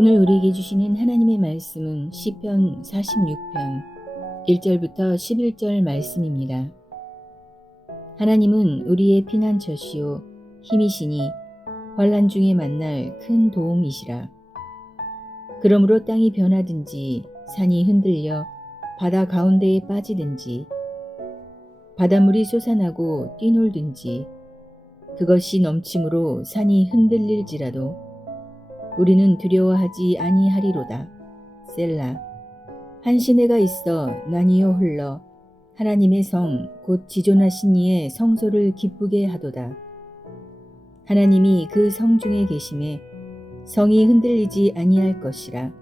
오늘 우리에게 주시는 하나님의 말씀은 시편 46편 1절부터 11절 말씀입니다. 하나님은 우리의 피난처시요 힘이시니 환난 중에 만날 큰 도움이시라. 그러므로 땅이 변하든지 산이 흔들려 바다 가운데에 빠지든지 바닷물이 솟아나고 뛰놀든지 그것이 넘침으로 산이 흔들릴지라도 우리는 두려워하지 아니하리로다. 셀라. 한 시내가 있어 나뉘어 흘러 하나님의 성 곧 지존하신 이의 성소를 기쁘게 하도다. 하나님이 그 성 중에 계심에 성이 흔들리지 아니할 것이라.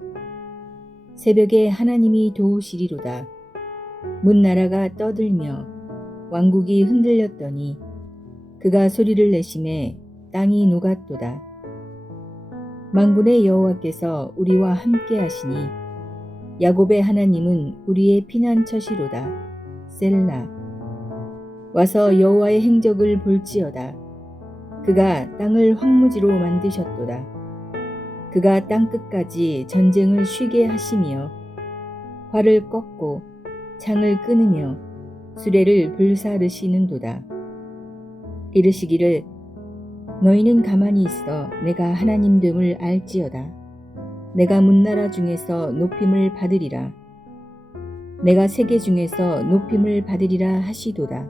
새벽에 하나님이 도우시리로다. 문나라가 떠들며 왕국이 흔들렸더니 그가 소리를 내심에 땅이 녹았도다. 만군의 여호와께서 우리와 함께 하시니 야곱의 하나님은 우리의 피난처시로다. 셀라. 와서 여호와의 행적을 볼지어다. 그가 땅을 황무지로 만드셨도다. 그가 땅끝까지 전쟁을 쉬게 하시며 활을 꺾고 창을 끊으며 수레를 불사르시는도다. 이르시기를 너희는 가만히 있어 내가 하나님됨을 알지어다. 내가 문나라 중에서 높임을 받으리라. 내가 세계 중에서 높임을 받으리라 하시도다.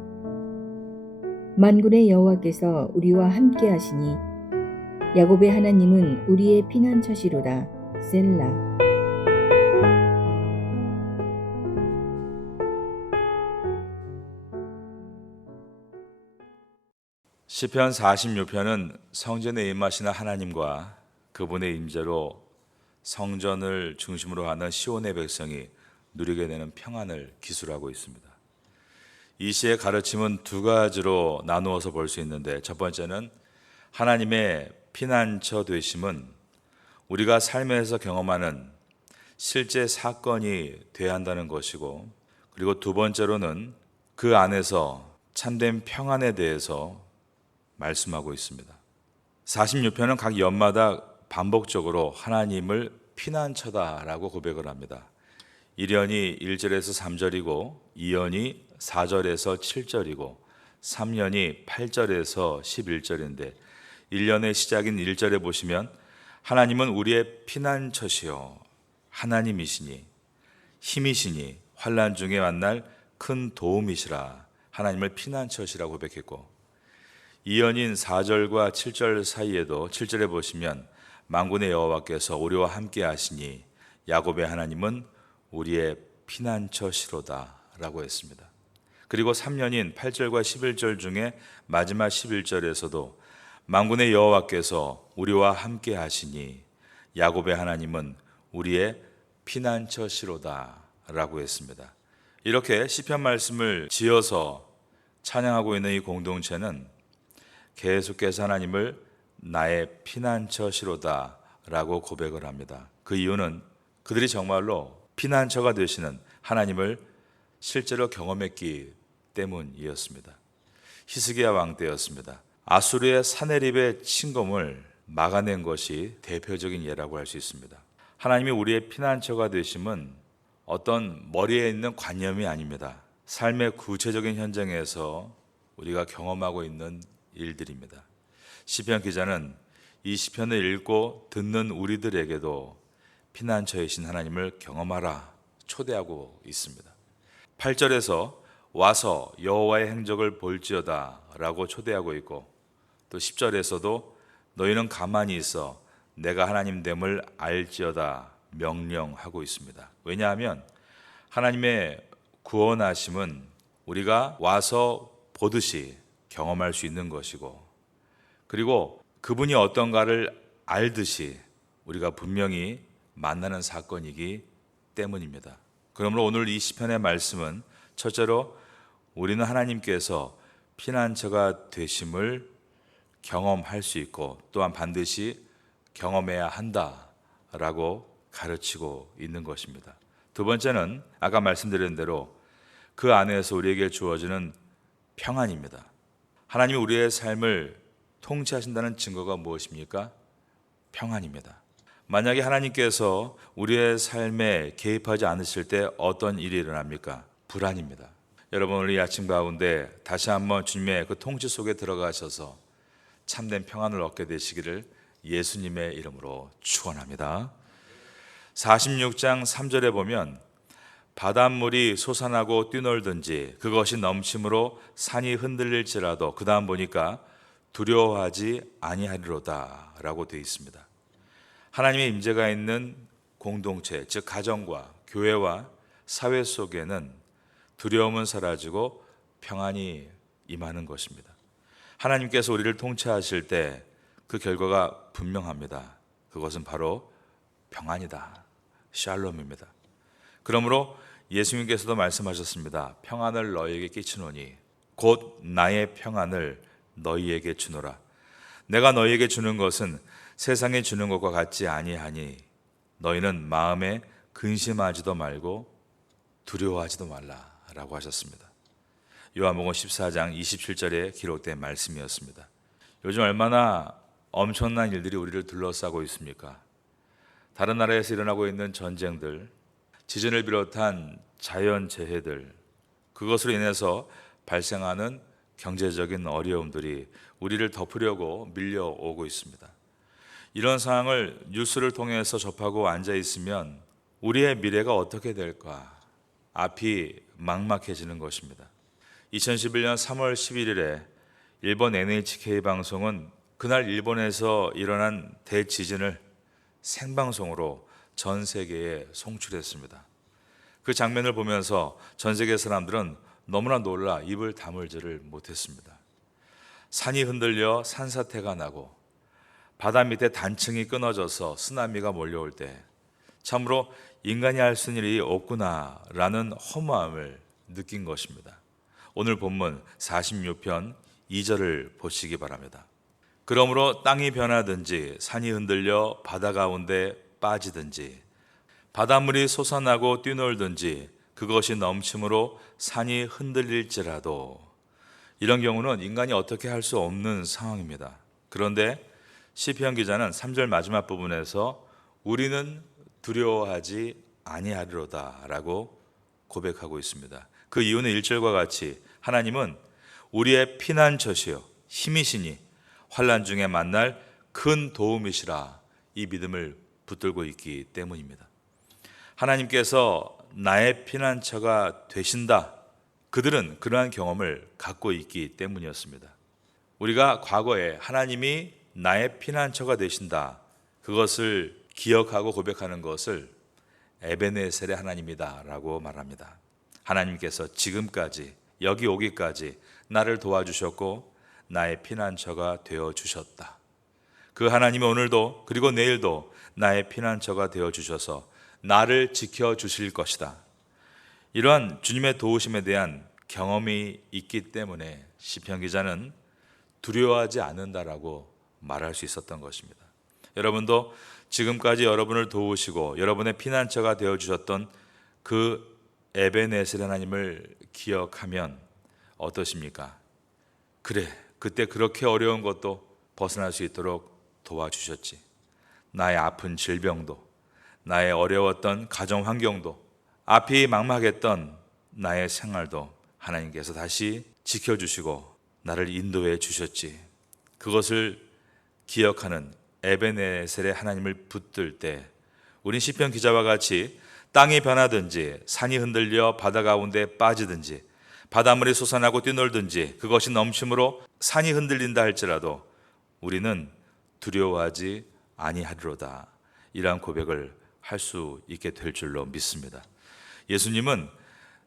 만군의 여호와께서 우리와 함께 하시니 야곱의 하나님은 우리의 피난처시로다. 셀라. 시편 46편은 성전에 임하시는 하나님과 그분의 임재로 성전을 중심으로 하는 시온의 백성이 누리게 되는 평안을 기술하고 있습니다. 이 시의 가르침은 두 가지로 나누어서 볼 수 있는데, 첫 번째는 하나님의 피난처 되심은 우리가 삶에서 경험하는 실제 사건이 돼야 한다는 것이고, 그리고 두 번째로는 그 안에서 참된 평안에 대해서 말씀하고 있습니다. 46편은 각 연마다 반복적으로 하나님을 피난처다라고 고백을 합니다. 1년이 1절에서 3절이고 2년이 4절에서 7절이고 3년이 8절에서 11절인데 1년의 시작인 1절에 보시면 하나님은 우리의 피난처시요 하나님이시니 힘이시니 환난 중에 만날 큰 도움이시라. 하나님을 피난처시라고 고백했고, 2년인 4절과 7절 사이에도 7절에 보시면 만군의 여호와께서 우리와 함께 하시니 야곱의 하나님은 우리의 피난처시로다 라고 했습니다. 그리고 3년인 8절과 11절 중에 마지막 11절에서도 만군의 여호와께서 우리와 함께 하시니 야곱의 하나님은 우리의 피난처시로다 라고 했습니다. 이렇게 시편 말씀을 지어서 찬양하고 있는 이 공동체는 계속해서 하나님을 나의 피난처시로다 라고 고백을 합니다. 그 이유는 그들이 정말로 피난처가 되시는 하나님을 실제로 경험했기 때문이었습니다. 히스기야 왕 때였습니다. 아수르의 사네립의 침공을 막아낸 것이 대표적인 예라고 할 수 있습니다. 하나님이 우리의 피난처가 되심은 어떤 머리에 있는 관념이 아닙니다. 삶의 구체적인 현장에서 우리가 경험하고 있는 일들입니다. 시편 기자는 이 시편을 읽고 듣는 우리들에게도 피난처이신 하나님을 경험하라 초대하고 있습니다. 8절에서 와서 여호와의 행적을 볼지어다 라고 초대하고 있고, 또 10절에서도 너희는 가만히 있어 내가 하나님됨을 알지어다 명령하고 있습니다. 왜냐하면 하나님의 구원하심은 우리가 와서 보듯이 경험할 수 있는 것이고, 그리고 그분이 어떤가를 알듯이 우리가 분명히 만나는 사건이기 때문입니다. 그러므로 오늘 이 시편의 말씀은 첫째로 우리는 하나님께서 피난처가 되심을 경험할 수 있고 또한 반드시 경험해야 한다라고 가르치고 있는 것입니다. 두 번째는 아까 말씀드린 대로 그 안에서 우리에게 주어지는 평안입니다. 하나님이 우리의 삶을 통치하신다는 증거가 무엇입니까? 평안입니다. 만약에 하나님께서 우리의 삶에 개입하지 않으실 때 어떤 일이 일어납니까? 불안입니다. 여러분, 오늘 이 아침 가운데 다시 한번 주님의 그 통치 속에 들어가셔서 참된 평안을 얻게 되시기를 예수님의 이름으로 축원합니다. 46장 3절에 보면 바닷물이 솟아나고 뛰놀든지 그것이 넘침으로 산이 흔들릴지라도, 그 다음 보니까 두려워하지 아니하리로다 라고 되어 있습니다. 하나님의 임재가 있는 공동체, 즉 가정과 교회와 사회 속에는 두려움은 사라지고 평안이 임하는 것입니다. 하나님께서 우리를 통치하실 때 그 결과가 분명합니다. 그것은 바로 평안이다, 샬롬입니다. 그러므로 예수님께서도 말씀하셨습니다. 평안을 너희에게 끼치노니 곧 나의 평안을 너희에게 주노라. 내가 너희에게 주는 것은 세상에 주는 것과 같지 아니하니 너희는 마음에 근심하지도 말고 두려워하지도 말라라고 하셨습니다. 요한복음 14장 27절에 기록된 말씀이었습니다. 요즘 얼마나 엄청난 일들이 우리를 둘러싸고 있습니까? 다른 나라에서 일어나고 있는 전쟁들, 지진을 비롯한 자연재해들, 그것으로 인해서 발생하는 경제적인 어려움들이 우리를 덮으려고 밀려오고 있습니다. 이런 상황을 뉴스를 통해서 접하고 앉아 있으면 우리의 미래가 어떻게 될까? 앞이 막막해지는 것입니다. 2011년 3월 11일에 일본 NHK 방송은 그날 일본에서 일어난 대지진을 생방송으로 전 세계에 송출했습니다. 그 장면을 보면서 전 세계 사람들은 너무나 놀라 입을 다물지를 못했습니다. 산이 흔들려 산사태가 나고 바다 밑에 단층이 끊어져서 쓰나미가 몰려올 때 참으로 인간이 할 수 있는 일이 없구나라는 허무함을 느낀 것입니다. 오늘 본문 46편 2절을 보시기 바랍니다. 그러므로 땅이 변하든지 산이 흔들려 바다 가운데 빠지든지 바닷물이 솟아나고 뛰놀든지 그것이 넘침으로 산이 흔들릴지라도, 이런 경우는 인간이 어떻게 할 수 없는 상황입니다. 그런데 시편 기자는 3절 마지막 부분에서 우리는 두려워하지 아니하리로다 라고 고백하고 있습니다. 그 이유는 1절과 같이 하나님은 우리의 피난처시요 힘이시니 환난 중에 만날 큰 도움이시라, 이 믿음을 붙들고 있기 때문입니다. 하나님께서 나의 피난처가 되신다, 그들은 그러한 경험을 갖고 있기 때문이었습니다. 우리가 과거에 하나님이 나의 피난처가 되신다, 그것을 기억하고 고백하는 것을 에베네셀의 하나님이다 라고 말합니다. 하나님께서 지금까지 여기 오기까지 나를 도와주셨고 나의 피난처가 되어주셨다. 그 하나님이 오늘도 그리고 내일도 나의 피난처가 되어주셔서 나를 지켜주실 것이다. 이러한 주님의 도우심에 대한 경험이 있기 때문에 시편 기자는 두려워하지 않는다라고 말할 수 있었던 것입니다. 여러분도 지금까지 여러분을 도우시고 여러분의 피난처가 되어주셨던 그 에베네셀 하나님을 기억하면 어떠십니까? 그래, 그때 그렇게 어려운 것도 벗어날 수 있도록 도와주셨지. 나의 아픈 질병도, 나의 어려웠던 가정 환경도, 앞이 막막했던 나의 생활도 하나님께서 다시 지켜주시고 나를 인도해 주셨지. 그것을 기억하는 에베네셀의 하나님을 붙들 때 우린 시편 기자와 같이 땅이 변하든지 산이 흔들려 바다 가운데 빠지든지 바닷물이 솟아나고 뛰놀든지 그것이 넘침으로 산이 흔들린다 할지라도 우리는 두려워하지 아니하리로다, 이러한 고백을 할 수 있게 될 줄로 믿습니다. 예수님은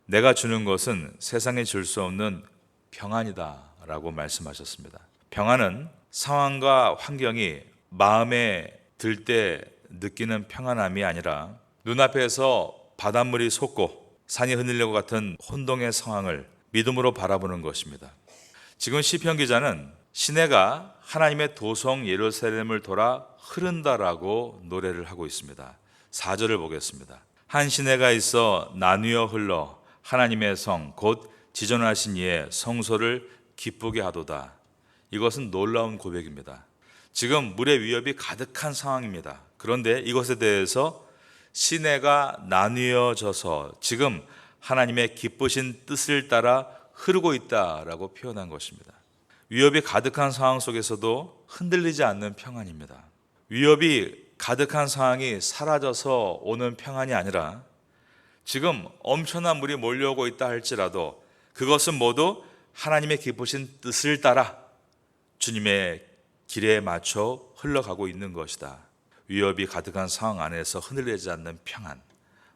내가 주는 것은 세상에 줄 수 없는 평안이다 라고 말씀하셨습니다. 평안은 상황과 환경이 마음에 들 때 느끼는 평안함이 아니라 눈앞에서 바닷물이 솟고 산이 흔들려고 같은 혼동의 상황을 믿음으로 바라보는 것입니다. 지금 시편 기자는 시내가 하나님의 도성 예루살렘을 돌아 흐른다라고 노래를 하고 있습니다. 4절을 보겠습니다. 한 시내가 있어 나뉘어 흘러 하나님의 성 곧 지존하신 이의 성소를 기쁘게 하도다. 이것은 놀라운 고백입니다. 지금 물의 위협이 가득한 상황입니다. 그런데 이것에 대해서 시내가 나뉘어져서 지금 하나님의 기쁘신 뜻을 따라 흐르고 있다라고 표현한 것입니다. 위협이 가득한 상황 속에서도 흔들리지 않는 평안입니다. 위협이 가득한 상황이 사라져서 오는 평안이 아니라 지금 엄청난 물이 몰려오고 있다 할지라도 그것은 모두 하나님의 기쁘신 뜻을 따라 주님의 길에 맞춰 흘러가고 있는 것이다. 위협이 가득한 상황 안에서 흔들리지 않는 평안,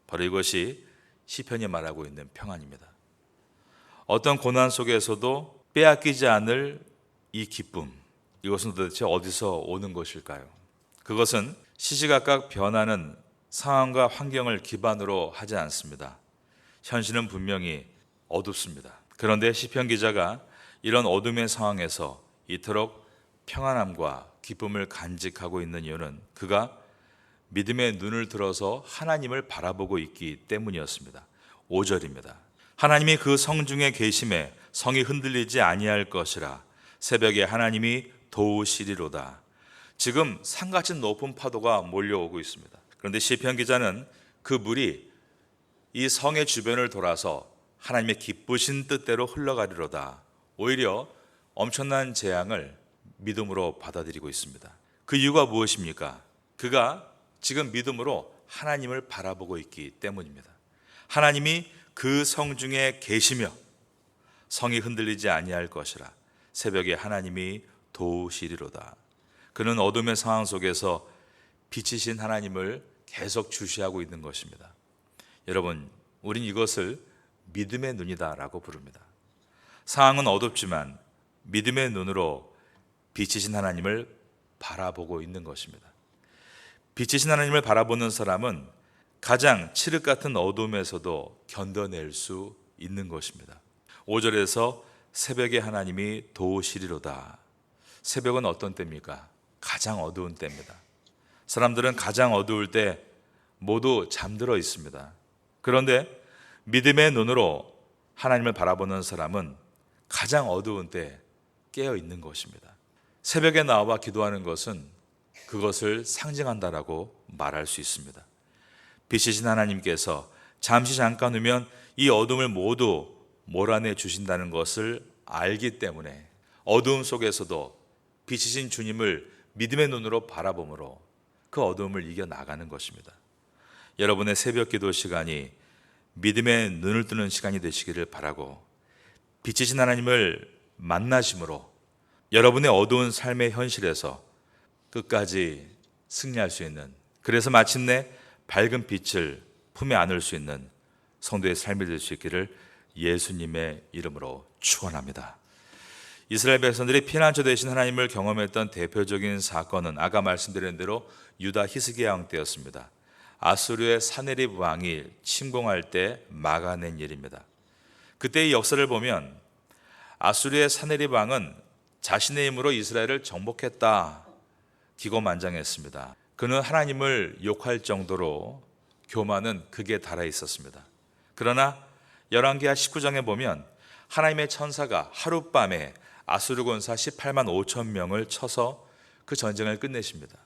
바로 이것이 시편이 말하고 있는 평안입니다. 어떤 고난 속에서도 빼앗기지 않을 이 기쁨, 이것은 도대체 어디서 오는 것일까요? 그것은 시시각각 변하는 상황과 환경을 기반으로 하지 않습니다. 현실은 분명히 어둡습니다. 그런데 시편 기자가 이런 어둠의 상황에서 이토록 평안함과 기쁨을 간직하고 있는 이유는 그가 믿음의 눈을 들어서 하나님을 바라보고 있기 때문이었습니다. 5절입니다. 하나님이 그 성중에 계심에 성이 흔들리지 아니할 것이라. 새벽에 하나님이 도우시리로다. 지금 산같이 높은 파도가 몰려오고 있습니다. 그런데 시편 기자는 그 물이 이 성의 주변을 돌아서 하나님의 기쁘신 뜻대로 흘러가리로다. 오히려 엄청난 재앙을 믿음으로 받아들이고 있습니다. 그 이유가 무엇입니까? 그가 지금 믿음으로 하나님을 바라보고 있기 때문입니다. 하나님이 그 성중에 계시며 성이 흔들리지 아니할 것이라. 새벽에 하나님이 도우시리로다. 그는 어둠의 상황 속에서 빛이신 하나님을 계속 주시하고 있는 것입니다. 여러분, 우린 이것을 믿음의 눈이다라고 부릅니다. 상황은 어둡지만 믿음의 눈으로 빛이신 하나님을 바라보고 있는 것입니다. 빛이신 하나님을 바라보는 사람은 가장 칠흑 같은 어둠에서도 견뎌낼 수 있는 것입니다. 5절에서 새벽에 하나님이 도우시리로다. 새벽은 어떤 때입니까? 가장 어두운 때입니다. 사람들은 가장 어두울 때 모두 잠들어 있습니다. 그런데 믿음의 눈으로 하나님을 바라보는 사람은 가장 어두운 때 깨어 있는 것입니다. 새벽에 나와 기도하는 것은 그것을 상징한다라고 말할 수 있습니다. 빛이신 하나님께서 잠시 잠깐 후면 이 어둠을 모두 몰아내 주신다는 것을 알기 때문에 어두움 속에서도 빛이신 주님을 믿음의 눈으로 바라봄으로 그 어두움을 이겨나가는 것입니다. 여러분의 새벽 기도 시간이 믿음의 눈을 뜨는 시간이 되시기를 바라고 빛이신 하나님을 만나심으로 여러분의 어두운 삶의 현실에서 끝까지 승리할 수 있는, 그래서 마침내 밝은 빛을 품에 안을 수 있는 성도의 삶이 될 수 있기를 예수님의 이름으로 축원합니다. 이스라엘 백성들이 피난처 되신 하나님을 경험했던 대표적인 사건은 아까 말씀드린 대로 유다 히스기야 왕 때였습니다. 아수르의 사네립 왕이 침공할 때 막아낸 일입니다. 그때의 역사를 보면 아수르의 사네립 왕은 자신의 힘으로 이스라엘을 정복했다 기고만장했습니다. 그는 하나님을 욕할 정도로 교만은 극에 달해 있었습니다. 그러나 열왕기하 19장에 보면 하나님의 천사가 하룻밤에 아수르 군사 18만 5천 명을 쳐서 그 전쟁을 끝내십니다.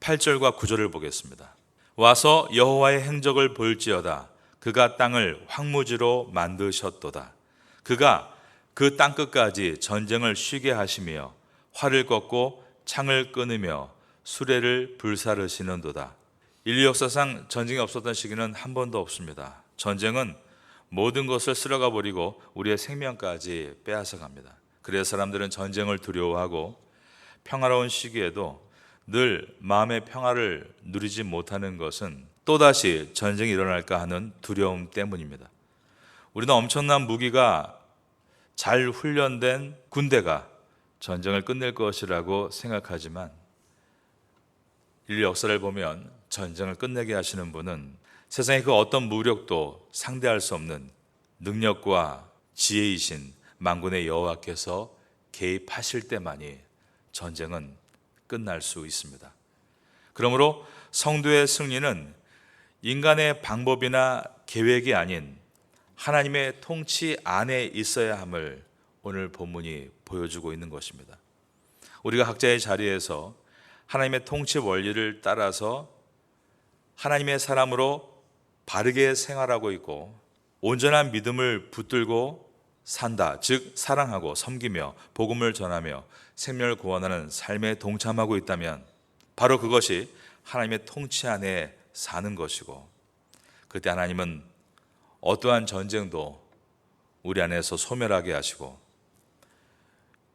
8절과 9절을 보겠습니다. 와서 여호와의 행적을 볼지어다. 그가 땅을 황무지로 만드셨도다. 그가 그 땅끝까지 전쟁을 쉬게 하시며 활을 꺾고 창을 끊으며 수레를 불사르시는도다. 인류 역사상 전쟁이 없었던 시기는 한 번도 없습니다. 전쟁은 모든 것을 쓸어가 버리고 우리의 생명까지 빼앗아 갑니다. 그래서 사람들은 전쟁을 두려워하고 평화로운 시기에도 늘 마음의 평화를 누리지 못하는 것은 또다시 전쟁이 일어날까 하는 두려움 때문입니다. 우리는 엄청난 무기가 잘 훈련된 군대가 전쟁을 끝낼 것이라고 생각하지만 인류 역사를 보면 전쟁을 끝내게 하시는 분은 세상의 그 어떤 무력도 상대할 수 없는 능력과 지혜이신 만군의 여호와께서 개입하실 때만이 전쟁은 끝날 수 있습니다. 그러므로 성도의 승리는 인간의 방법이나 계획이 아닌 하나님의 통치 안에 있어야 함을 오늘 본문이 보여주고 있는 것입니다. 우리가 각자의 자리에서 하나님의 통치 원리를 따라서 하나님의 사람으로 바르게 생활하고 있고 온전한 믿음을 붙들고 산다. 즉 사랑하고 섬기며 복음을 전하며 생명을 구원하는 삶에 동참하고 있다면 바로 그것이 하나님의 통치 안에 사는 것이고, 그때 하나님은 어떠한 전쟁도 우리 안에서 소멸하게 하시고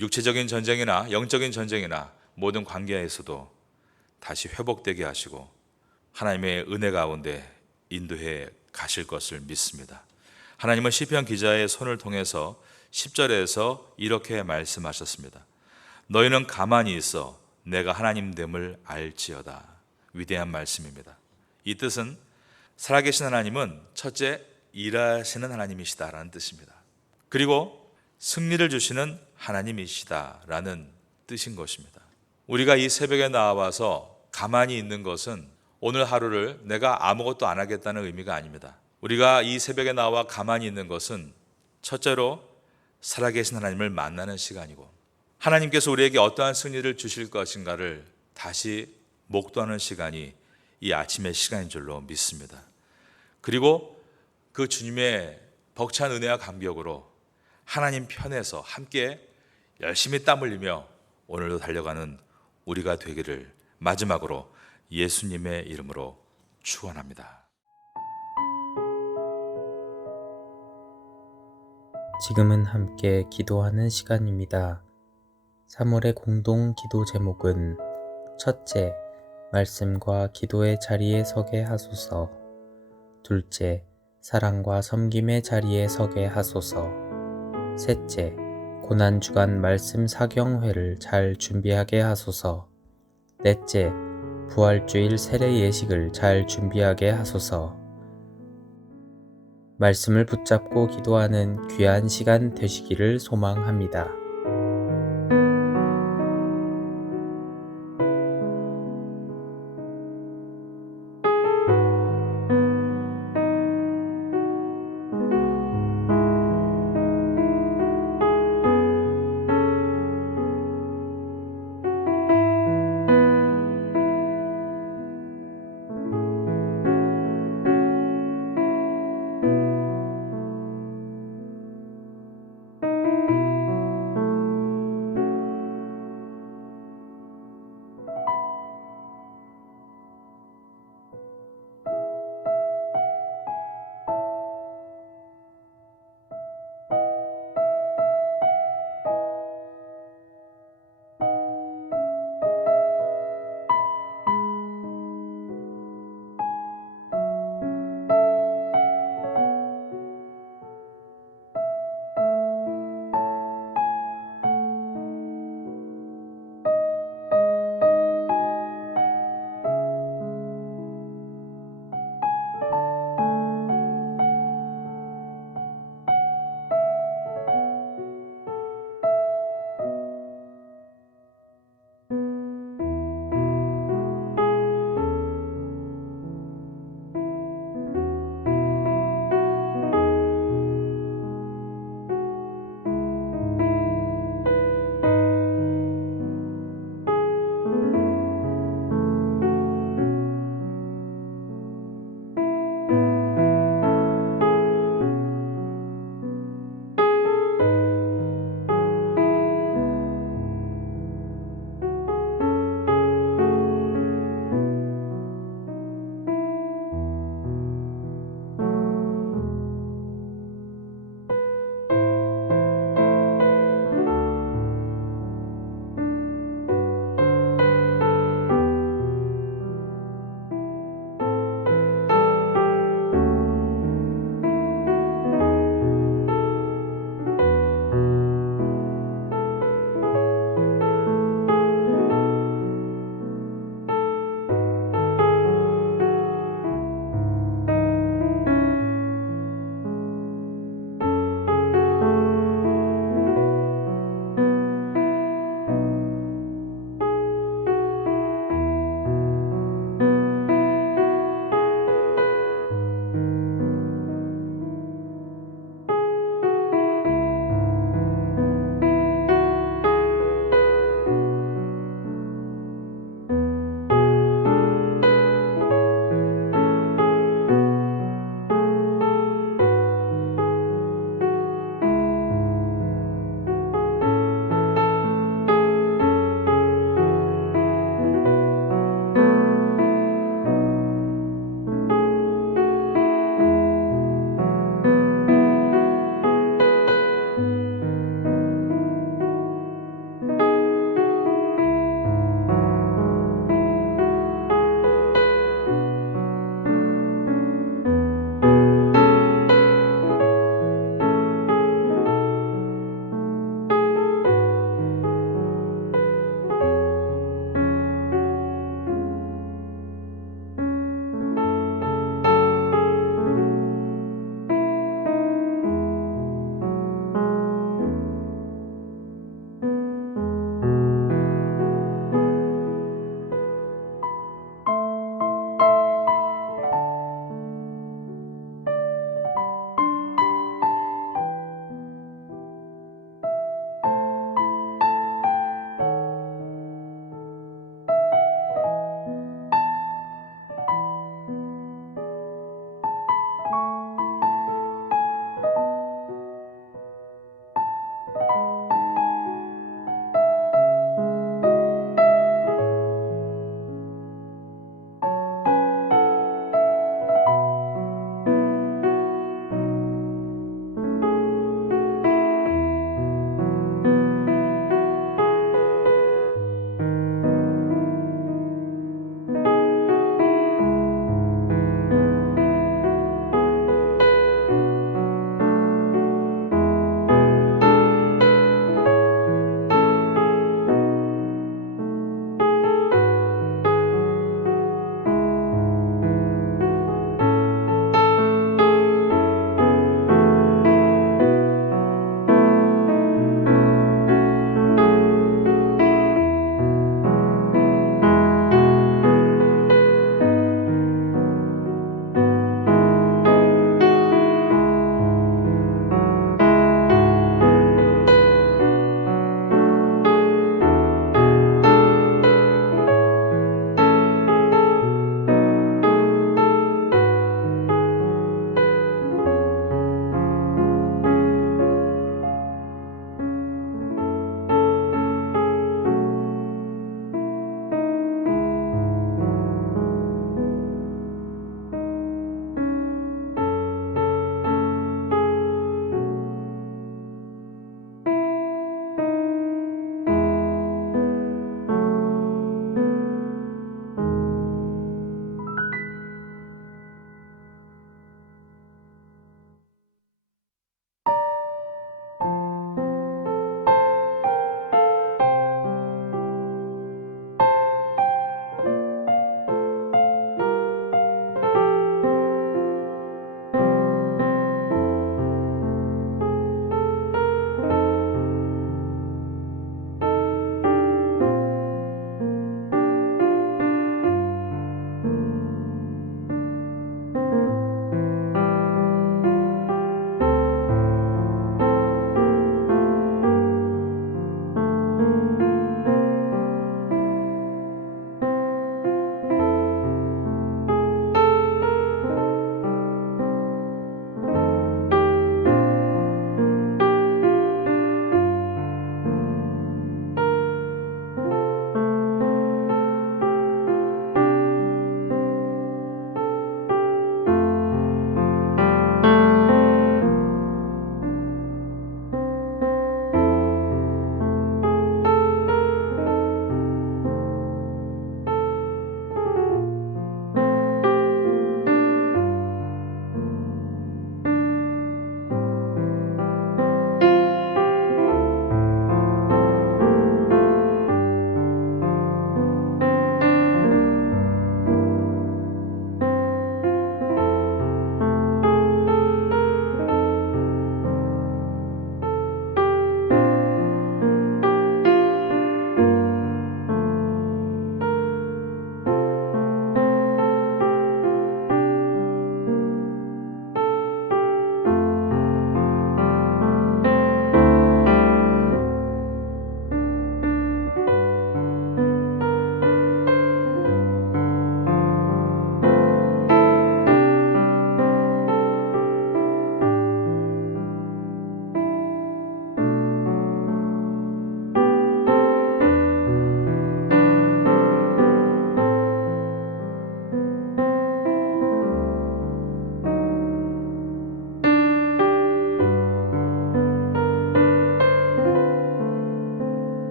육체적인 전쟁이나 영적인 전쟁이나 모든 관계에서도 다시 회복되게 하시고 하나님의 은혜 가운데 인도해 가실 것을 믿습니다. 하나님은 시편 기자의 손을 통해서 10절에서 이렇게 말씀하셨습니다. 너희는 가만히 있어 내가 하나님됨을 알지어다. 위대한 말씀입니다. 이 뜻은 살아계신 하나님은 첫째 일하시는 하나님이시다라는 뜻입니다. 그리고 승리를 주시는 하나님이시다라는 뜻인 것입니다. 우리가 이 새벽에 나와서 가만히 있는 것은 오늘 하루를 내가 아무것도 안 하겠다는 의미가 아닙니다. 우리가 이 새벽에 나와 가만히 있는 것은 첫째로 살아계신 하나님을 만나는 시간이고 하나님께서 우리에게 어떠한 승리를 주실 것인가를 다시 목도하는 시간이 이 아침의 시간인 줄로 믿습니다. 그리고 그 주님의 벅찬 은혜와 감격으로 하나님 편에서 함께 열심히 땀 흘리며 오늘도 달려가는 우리가 되기를 마지막으로 예수님의 이름으로 축원합니다. 지금은 함께 기도하는 시간입니다. 3월의 공동 기도 제목은 첫째, 말씀과 기도의 자리에 서게 하소서. 둘째, 사랑과 섬김의 자리에 서게 하소서. 셋째, 고난주간 말씀 사경회를 잘 준비하게 하소서. 넷째, 부활주일 세례 예식을 잘 준비하게 하소서. 말씀을 붙잡고 기도하는 귀한 시간 되시기를 소망합니다.